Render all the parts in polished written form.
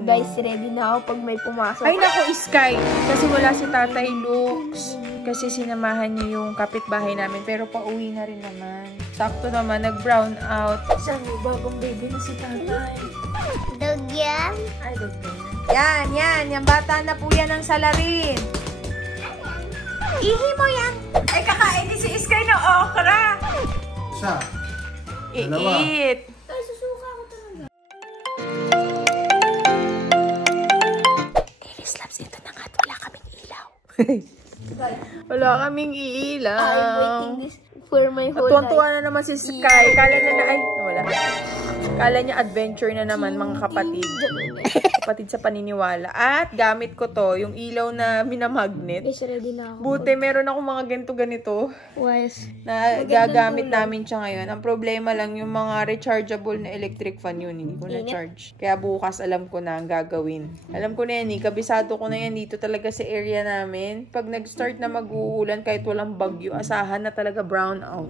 Guys, ready na ako pag may pumasok. Ay naku, Sky! Kasi wala si Tatay Lux. Kasi sinamahan niya yung kapitbahay namin. Pero pauwi na rin naman. Sakto naman, nag-brown out. Saan yung bagong baby na si Tatay? Dog yan? Ay, dog yan. Yan. Yung bata na po yan ng salarin. Ihi mo yan. Ay, kakain din si Sky ng okra. Siya. Iit. Ay, susuka ako talaga. Slaps, ito na nga at wala kaming ilaw. Wala kaming ilaw. I'm waiting this for my whole life. Tuwan-tuwa na naman si Sky. Kala niya na, ay, wala. Kala niya adventure na naman, mga kapatid. Kapatid sa paniniwala. At gamit ko to, yung ilaw na minamagnet. Guys, ready na ako. Buti, meron ako mga ganito-ganito. Wise. Na gagamit namin siya ngayon. Ang problema lang, yung mga rechargeable na electric fan yun, hindi ko na-charge. Kaya bukas alam ko na ang gagawin. Alam ko na yan, kabisado ko na yan dito talaga sa area namin. Pag nag-start na mag-uulan, kahit walang bagyo, asahan na talaga brown out.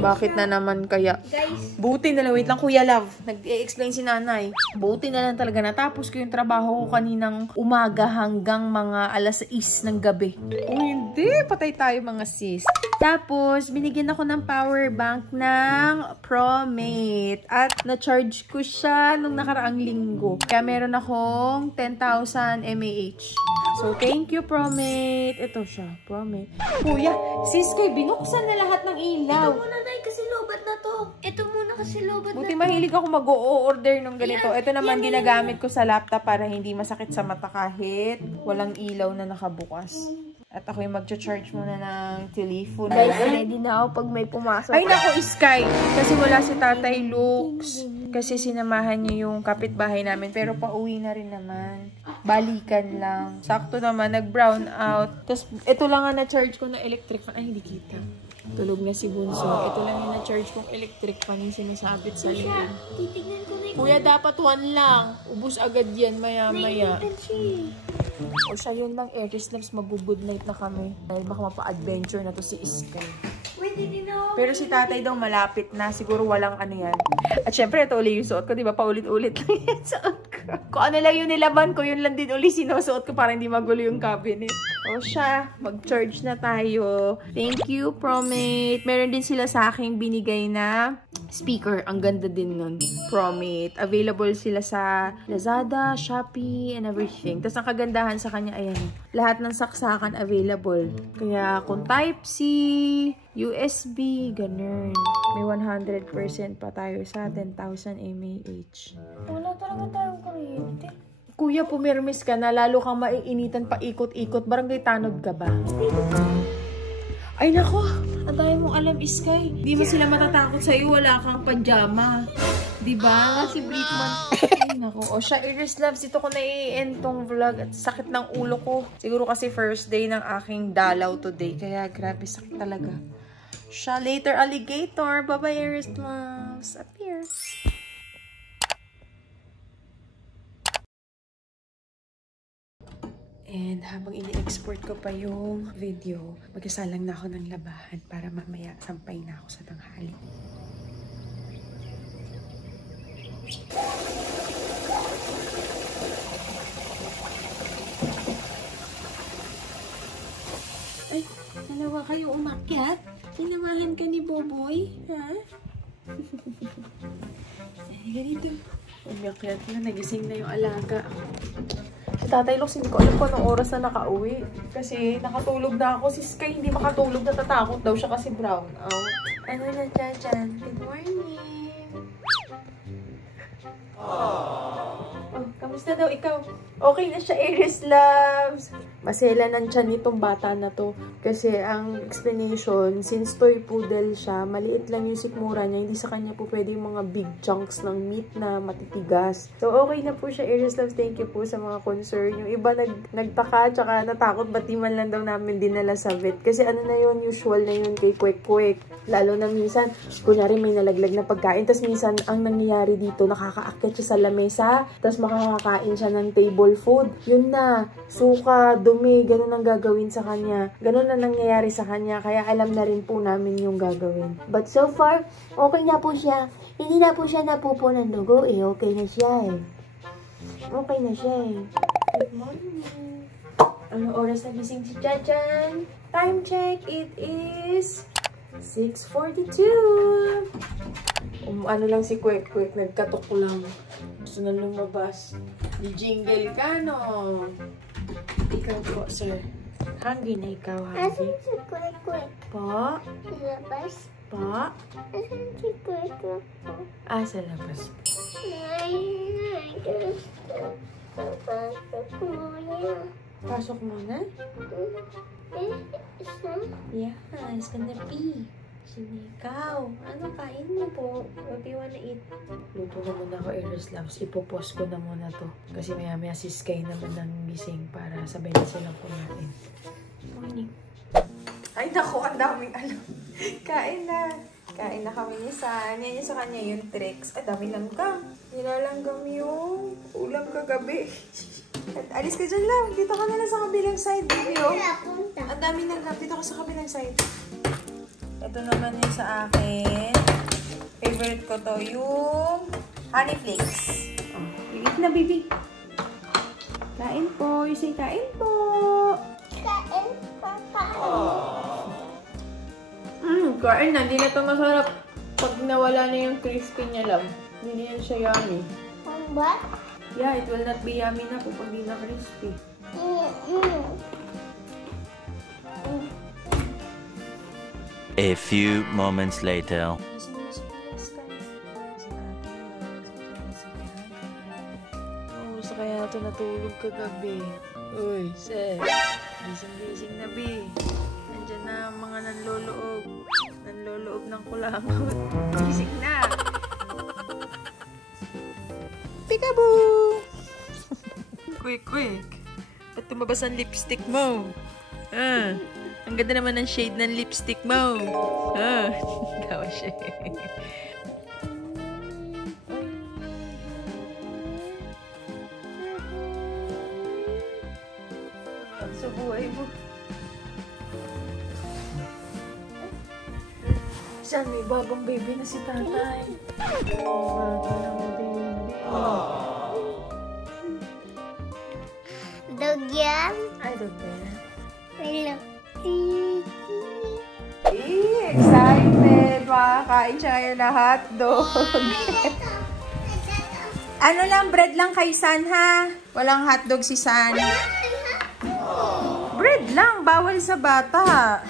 Bakit na naman kaya? Guys. Buti na lang, wait lang Kuya Love. Nag-explain si nanay. Buti na lang talaga natapos ko yung trabaho ko kaninang umaga hanggang mga alas 6 ng gabi. Oh, hindi. Patay tayo mga sis. Tapos, binigyan ako ng power bank ng ProMate. At na-charge ko siya nung nakaraang linggo. Kaya meron akong 10,000 mAh. So, thank you, ProMate. Ito siya, ProMate. Kuya, sis ko, binuksan na lahat ng ilaw. Ito muna, Nay, kasi lobat na to. Ito muna kasi lobat na Buti to. mahilig ako mag-o-order ng ganito. Ito naman ginagamit ko sa laptop para hindi masakit sa mata kahit walang ilaw na nakabukas. At ako yung mag-charge muna ng telephone. Guys, ready na ako pag may pumasok. Ay naku, Sky! Kasi wala si Tatay Lux. Kasi sinamahan niya yung kapitbahay namin. Pero pauwi na rin naman. Balikan lang. Sakto naman, nag-brown out. Tapos, ito lang nga na-charge ko na electric fan. Ay, hindi kita. Tulog na si Bunso. Ito lang yung na-charge kong electric fan yung sinasabit sa likod. Titignan ko na yung Kuya, dapat 1 lang. Ubus agad yan, maya-maya. O siya yun lang, Aries Loves, mag-good night na kami. Dahil baka mapa-adventure na to si Sky. Pwede din ako. Pero si Tatay daw malapit na. Siguro walang ano yan. At syempre, ito uli yung suot ko. Diba, paulit-ulit lang yung suot ko. Kung ano lang yung nilaban ko, yun lang din uli sinusuot ko para hindi magulo yung cabinet. O siya, mag-charge na tayo. Thank you, ProMate. Meron din sila sa aking binigay na speaker. Ang ganda din nun. ProMate. Available sila sa Lazada, Shopee, and everything. Tapos ang kagandahan sa kanya, ayan. Lahat ng saksakan available. Kaya kung Type-C, USB, ganun. May 100% pa tayo sa 10,000 mAh. Wala talaga tayong kuryente. Kuya, pumirmis ka na. Lalo kang maiinitan pa ikot-ikot. Barangay Tanod ka ba? Ay, nako. Ang dami mong alam, Sky. Di mo sila matatakot sa'yo. Wala kang pajama. Diba? Kasi Britman. Ay, nako. O siya, Aries Loves, ito ko na i-end tong vlog at sakit ng ulo ko. Siguro kasi first day ng aking dalaw today. Kaya grabe, sakit talaga. Siya, later, alligator. Bye-bye, Aries Loves. Up here. And habang ini-export ko pa yung video, magsasalang na ako ng labahan para mamaya sampay na ako sa tanghali. Ay, dalawa kayo umakyat? Sinamahan ka ni Boboy? Ha? Ay, ganito. Umakyat na, nagising na yung alaga. Si Tatay Lux, hindi ko alam kung anong oras na nakauwi. Kasi nakatulog na ako. Si Sky hindi makatulog, natatakot daw siya kasi brown out. Ano na dyan? Good morning! Oh, kamusta daw ikaw? Okay na siya, Aries Loves. Masela ng tiyan nitong bata na to. Kasi ang explanation, since toy poodle siya, maliit lang yung sikmura niya. Hindi sa kanya po pwede yung mga big chunks ng meat na matitigas. So, okay na po siya, Aries Loves. Thank you po sa mga concern. Yung iba nagtaka, tsaka natakot, ba't di man lang daw namin dinala sa vet. Kasi ano na yun, usual na yun kay Kwek-Kwek. Lalo na minsan, kunyari may nalaglag na pagkain. Tapos minsan, ang nangyayari dito, nakakaakyat siya sa lamesa. Tapos makakakain siya ng table food. Yun na, suka, dumi, ganun ang gagawin sa kanya. Ganun na nangyayari sa kanya. Kaya alam na rin po namin yung gagawin. But so far, okay na po siya. Hindi na po siya napupo ng dugo eh. Okay na siya eh. Okay na siya eh. Good morning. Anong oras na gising si Jajan? Time check, it is 6:42. Ano lang si Kwek, nagkatok lang. Gusto na lumabas. Jingle ka, no? Ikaw po, sir. Hungry na ikaw, hungry? Asan si Kwek? Po? Labas? Po? Asan si Kwek po? Sa labas po. Papasok muna. Pasok muna? Isa? Yeah, it's gonna be. Ikaw, ano kain mo po? What do you wanna eat? Luto na muna ako, Eris Loves. Ipopost ko na muna to. Kasi maya-maya si Sky naman ng gising para sabay na silang kumain. Morning. Ay, naku, ang daming alam. Kain na. Kain na kami ni San. Yan yung sa kanya yung tricks. Ay, dami langgam. Nilalanggam yung ulam kagabi. At alis ka dyan lang. Dito ka na lang sa kabilang side. Ang dami langgam. Dito ka sa kabilang side. Ito naman yung sa akin. Favorite ko to, yung honey flakes. Oh, eat na, baby. Kain po. You say kain po. Kain pa. Kain na. Hindi na ito masarap. Pag nawala na yung crispy niya lang. Hindi yan siya yummy. What? Yeah, it will not be yummy na po pag hindi na crispy. A few moments later. Gusto kaya ito natulog kagabi. Uy, Seth. Gising-gising na, B. Nandiyan na ang mga nanloloob. Nanloloob ng kulangot. Gising na. Peekaboo! Quick. Ba't tumabas ang lipstick mo? Ang ganda naman ng shade ng lipstick mo. Gawa siya. Sa buhay mo. Saan may bagong baby na si tatay? Bagong baby. Dog yan? Ay, dog ba yan? Hello. Excited! Makakain siya ngayon na hotdog. Ano lang, bread lang kay San, ha? Walang hotdog si San. Bread lang, bawal sa bata.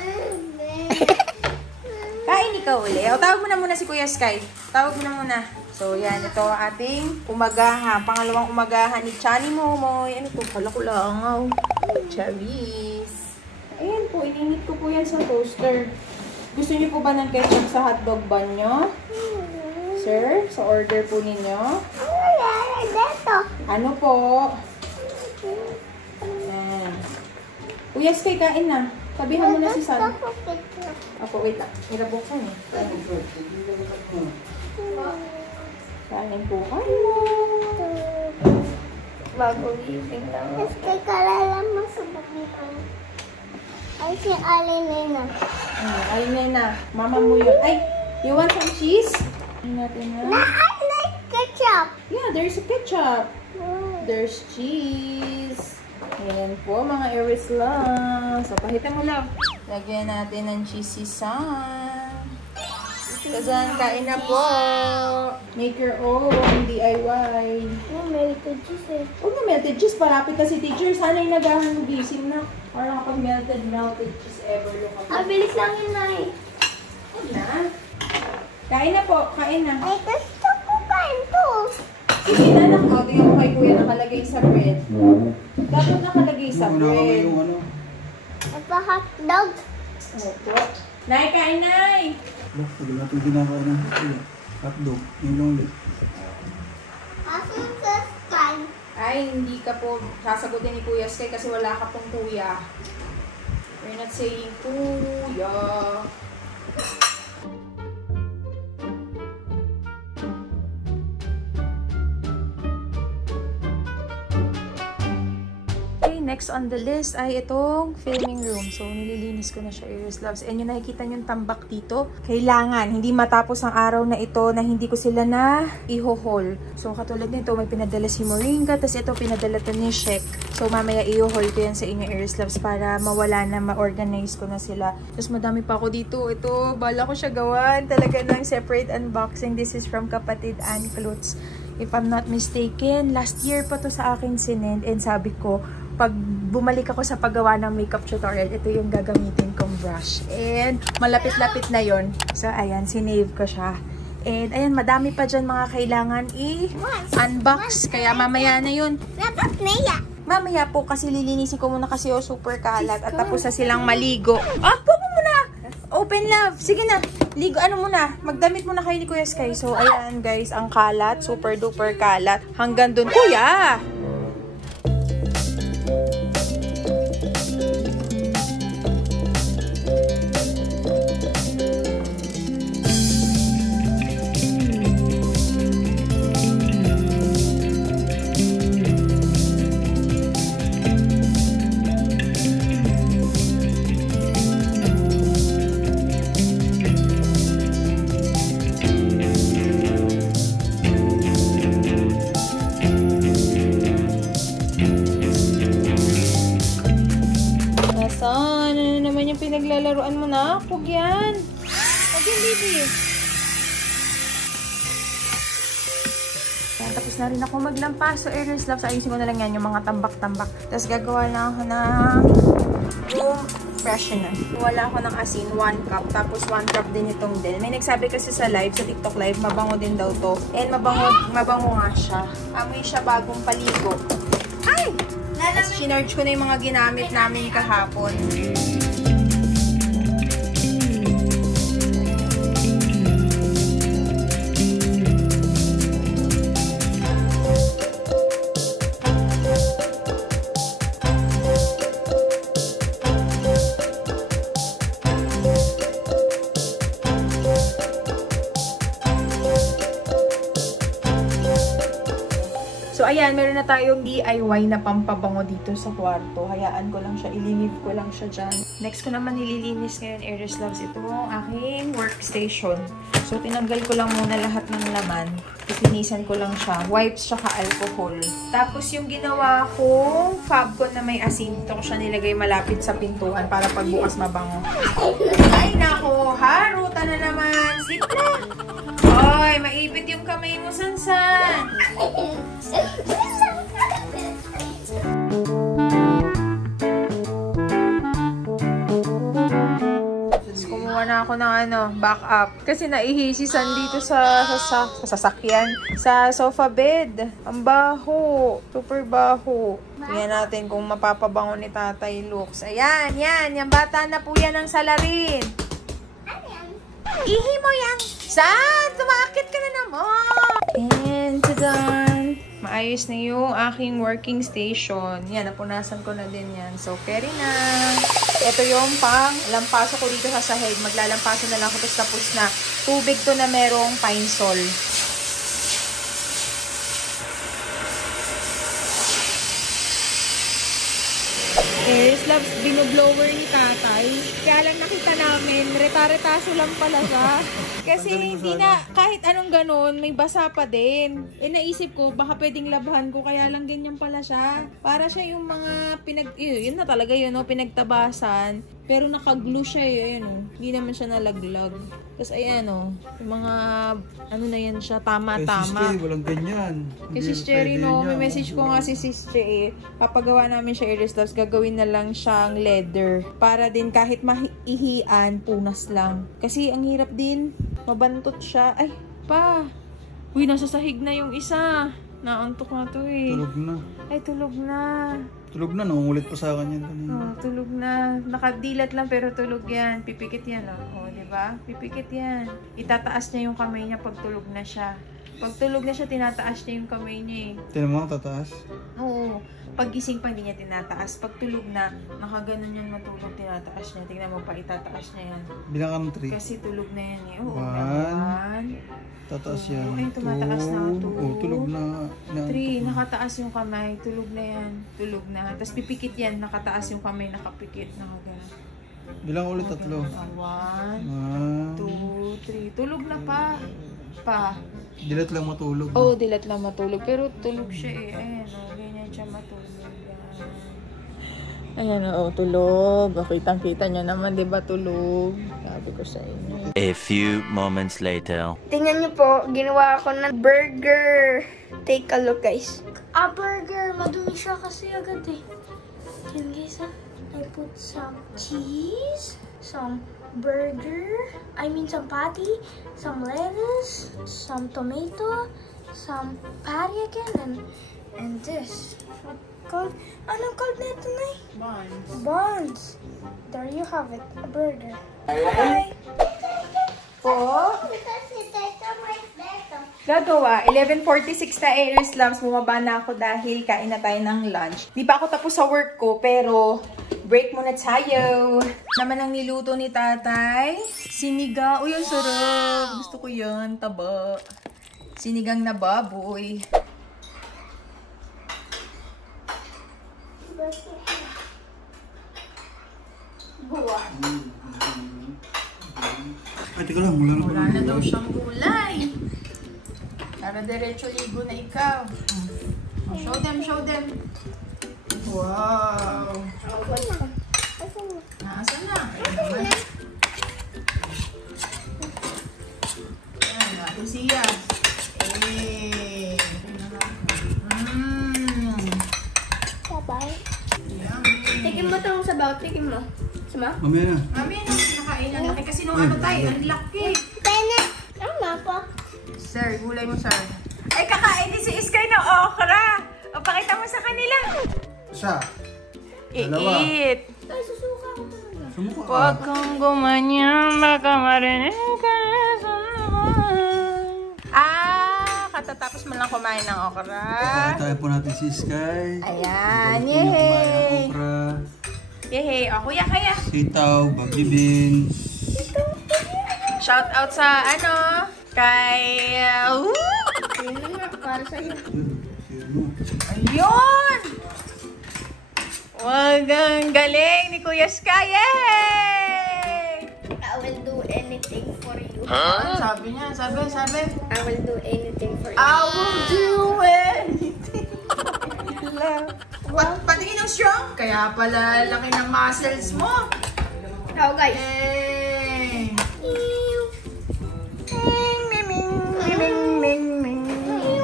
Kain ikaw uli. O, tawag mo na muna si Kuya Sky. Tawag mo na muna. So, yan. Ito ating umagahan. Pangalawang umagahan ni Chani Momoy. Ano to? Kala ko langaw. Charis. Ayan po. Ininit ko po yan sa toaster. Gusto niyo po ba ng ketchup sa hotdog bun nyo? Sir, sa order po ninyo? Ano po? Ayan. Kuya Sky, kain na. Sabihan mo na si San. Ako, wait lang. Nilabuksan eh. Kain po kayo. Bago gising lang. Tapos kay kalala mo sa bagitan. Ay, si Alinina. Alinina. Mama mo yun. Ay, you want some cheese? Natin na. I like ketchup. Yeah, there's a ketchup. There's cheese. Ayan po, mga Eris lang. So, pahitan mo lang. Lagyan natin ng cheese si San. Kazan, kain na po. Make your own DIY. No, melted cheese eh. Huwag na melted cheese. Parapit kasi teacher. Sana yung naghahangugising na. Or kapag melted cheese ever look up. Bilis lang yun na eh. Huwag na. Kain na po. Kain na. Ay, gusto ko kain to. Sige na lang. O, tingnan mo kay kuya nakalagay sa bread. Dapat nakalagay sa bread. Nagpa-hotdog. Opo. Nay, kain, Nay! Pag natin ginagawa ng hotdog, yung long leg. Asan sa sky? Ay, hindi ka po sasagutin ni Kuya Sky kasi wala ka pong kuya. We're not saying kuya. next on the list ay itong filming room. So, nililinis ko na siya, Aries Loves. And yung nakikita yung tambak dito, kailangan hindi matapos ang araw na ito na hindi ko sila na i-haul. So, katulad nito, may pinadala si Moringa, tapos ito pinadala to ni Shek. So, mamaya i-haul ko yan sa inyo, Aries Loves, para mawala na, ma-organize ko na sila. Tapos, madami pa ako dito. Ito, bala ko siya gawan. Talaga ng separate unboxing. This is from kapatid Ann Klutz. If I'm not mistaken, last year pa to sa akin sinend. And sabi ko, pag bumalik ako sa paggawa ng makeup tutorial, ito yung gagamitin kong brush. And malapit-lapit na yon. So, ayan, sinave ko siya. And ayan, madami pa dyan mga kailangan i-unbox. Kaya mamaya na yun. Mamaya po kasi lilinisin ko muna kasi super kalat. At tapos na silang maligo. Go mo muna! Open love! Sige na! Ligo, ano muna? Magdamit muna kayo ni Kuya Sky. So, ayan guys, ang kalat. Super duper kalat. Hanggang dun. Kuya! Ano naman yung pinaglalaruan mo na? Huwag yan. Huwag yan, baby. Yan, tapos na rin ako maglampas. So, Aries Loves, ayusin ko na lang yan yung mga tambak-tambak. Tapos gagawa na ako ng room freshener. Wala ako ng asin, 1 cup. Tapos 1 cup din itong din. May nagsabi kasi sa live, sa TikTok live, mabango din daw to. And mabango nga siya. Amoy siya bagong paligo. Ay! Tapos sinarge ko na yung mga ginamit namin kahapon. So, ayan, meron na tayong DIY na pampabango dito sa kwarto. Hayaan ko lang siya, ililive ko lang siya dyan. Next ko naman nililinis ngayon, Aries Loves, ito ang aking workstation. So, tinanggal ko lang muna lahat ng laman. Linisan ko lang siya. Wipes tsaka alcohol. Tapos, yung ginawa kong Fabcon na may asin, dito ko siya nilagay malapit sa pintuan para pagbukas mabango. Ay, nako, harutan na naman. Sit na. Hoy, maipit yung kamay mo, Sansan. Kumuha na ako ng backup. Kasi naihisisan dito sa sasakyan. Sa sofa bed. Ang baho. Super baho. Tingnan natin kung mapapabango ni Tatay Lux. Ayan, yan. Yung bata na po yan ng salarin. Ihi mo yan. Saan? Tumakit ka na naman. And tadan! Maayos na yung aking working station. Yan, napunasan ko na din yan. So, carry na. Ito yung lampaso ko dito sa sahig. Maglalampaso na lang ako tapos na. Tubig to na merong pine sol. Aries Loves, binoblower ni Tatay. Kaya lang nakita namin, reta-retaso lang pala siya. Kasi hindi na, kahit anong ganun, may basa pa din. Naisip ko, baka pwedeng labhan ko, kaya lang ganyan pala siya. Para siya yung mga yun na talaga yun, pinagtabasan. Pero naka-glue siya yun, Hindi naman siya nalaglag. Tapos ayan, yung mga, na yan siya, tama-tama. Kasi walang ganyan. Kasi Sis Cherry, may message ko nga si Sis Cherry, papagawa namin siya, Aries Loves, gagawin na lang siyang leather. Para din kahit maihian, punas lang. Kasi ang hirap din, mabantot siya. Ay, uy, nasa sahig na yung isa. Naantok na to Tulog na. Ay, tulog na. Tulog na, nangungulit pa sa akin yan kanina. Tulog na. Nakadilat lang pero tulog yan. Pipikit yan, diba? Pipikit yan. Itataas niya yung kamay niya pag tulog na siya. Pag tulog na siya, tinataas niya yung kamay niya Tinan mo, tataas? Oo. Pag gising pa, hindi niya tinataas. Pag tulog na, nakaganon yan matulog, tinataas niya. Tingnan mo pa, itataas niya yan. Bilang ka ng 3. Kasi tulog na yan Oo, 1. Tataas yan. Ay, tumataas na. 2. Tulog na. 3. Nakataas yung kamay. Tulog na yan. Tulog na. na. Tapos pipikit yan. Nakataas yung kamay, nakapikit. Nakagana. Bilang ulit, 3. 1, 2, 3. Tulog na pa. Dilat lang matulog. Oh, dilat lang matulog. Pero tulog siya eh. Ayan, ganyan siya matulog. Ayan, tulog. Kitang-kita niya naman, di ba, tulog? Sabi ko sa inyo. A few moments later. Tingnan niyo po, ginawa ako ng burger. Take a look, guys. Burger. Madumi siya kasi agad eh. Yan, guys, I put some cheese, some some patty, some lettuce, some tomato, some patty again, and this. Anong called nito, Nay? Buns. There you have it, a burger. Bye. Po? Gagawa. 11:46 na Aries Loves. Bumaba na ako dahil kain na tayo ng lunch. Di pa ako tapos sa work ko, pero break muna tayo. Naman ang niluto ni tatay. Sinigang. Uy, ang sarap. Gusto ko yan. Taba. Sinigang na baboy. Ay, teka lang. Wala na daw siyang gulay. Para diretso ligo na ikaw. Show them. Wow. Nasaan na? Ayan, natin siya. Bye-bye. Tikim mo itong sabaw. Tikim mo. Sama? Mamaya na. Mami, nakakain na laki kasi nung ano tayo, ang laki. Pene. Tama po. Sir, gulay mo, sir. Ay, kakain din si Iskay ng okra. O, pakita mo sa kanila. Isa. Dalawa. Eat. Ay, susuka ko talaga. Sumuka ka. Huwag kang gumanyan, baka marinig ka sa naman. Katatapos mo lang kumain ng okra. Tayo po natin si Sky. Ayan, Kumain ng yehey. okra. Yehey, o kuya kaya. Sitaw, baggy beans. Shout out sa kay... Yun na nga, para sa'yo. Ayun! Wag ang galing ni Kuya Sky! Yay! I will do anything for you. Ano sabi niya? Sabi. I will do anything for you. I will do anything. Patingin ng strong? Kaya pala laki ng muscles mo. Oh, guys. Yay!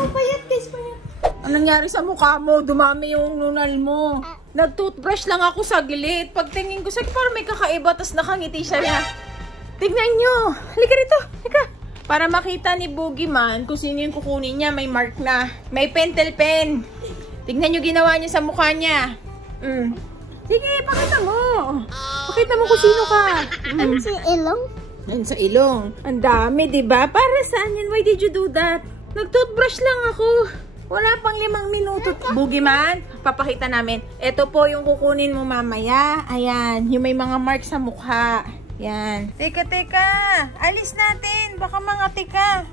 Payat, guys, payat. Anong nangyari sa mukha mo? Dumami yung nunal mo. Nag-toothbrush lang ako saglit. Pagtingin ko, parang may kakaiba, tapos nakangiti siya niya. Tignan nyo. Halika rito. Halika. Para makita ni Boogeyman kung sino yung kukunin niya, may mark na. May pentel pen. Tignan nyo ginawa niya sa mukha niya. Sige, pakita mo. Pakita mo kung sino ka. Ano si ilong? Yan sa ilong. Ang dami, diba? Para saan yan? Why did you do that? Nag-toothbrush lang ako. Wala pang 5 minuto. Boogeyman, papakita namin. Ito po yung kukunin mo mamaya. Ayan, yung may mga mark sa mukha. Yan. Teka. Alis natin. Baka mangati ka.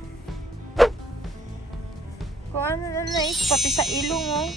Kung ano na pati sa ilong, oh.